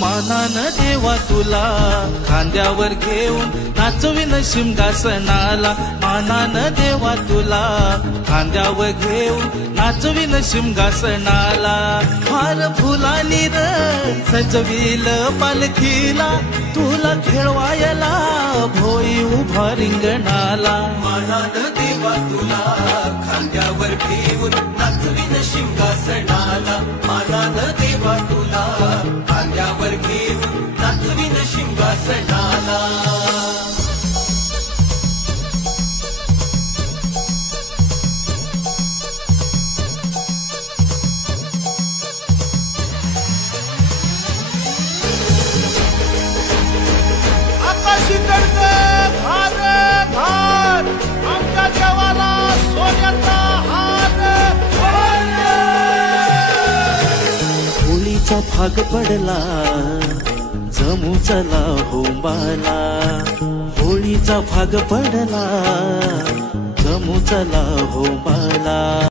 मानानं देवा तुला खांद्यावर घेऊन नाचवीन शिमगासनाला। मानानं देवा तुला खांद्यावर घेऊन नाचवीन शिमगासनाला। हार फुलानी र सजविल पालखीला, तुला खेळवायला भोई उभा रिंगणाला। मानानं देवा तुला खांद्यावर घेऊन नाचवीन शिमगासनाला। मानानं देवा तुला खांद्यावर घेऊन नाचवीन शिमगासनाला। आकाशी तडकं घार घार, आमच्या देवाला सोन्याचा हार। होळीचा भाग पडला जमू चला होंबाला। होळीचा भाग पडला जमू चला होंबाला।